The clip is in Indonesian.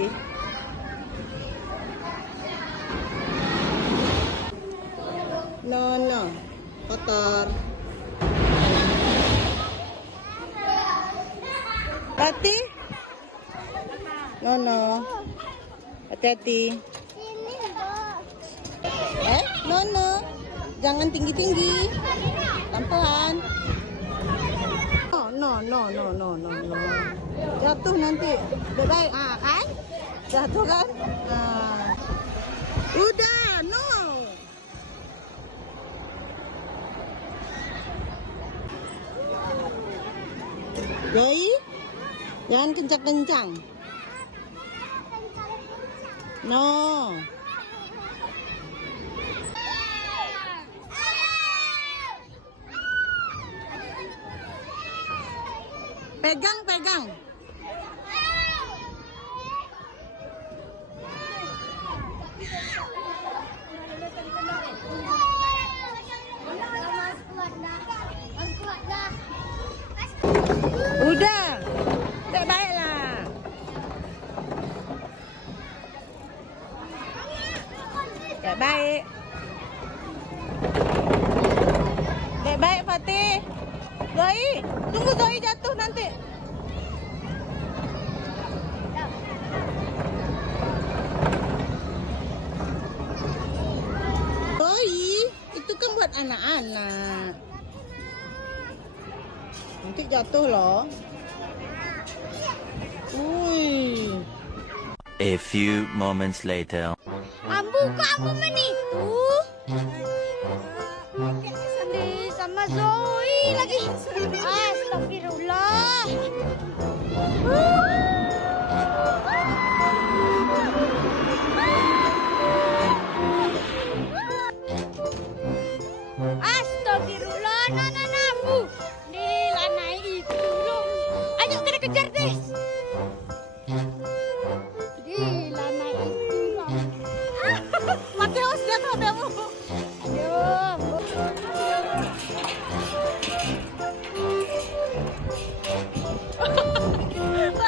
nanti. No, kotor. Tati? No. Hati-hati. No. Jangan tinggi-tinggi. Pelan-pelan. No. Jatuh nanti. Baik, kan? Jatuh kan? Udah, no. Yoi, jangan kencang-kencang. No. Pegang. Udah, baiklah. Baik. Baik, Fatih. Zoi, tunggu Zoi jatuh nanti. Zoi, itu kan buat anak-anak. Nanti jatuh loh. Wih. A few moments later. Ambu mani. Sedih sama Zoe lagi. Astagfirullah.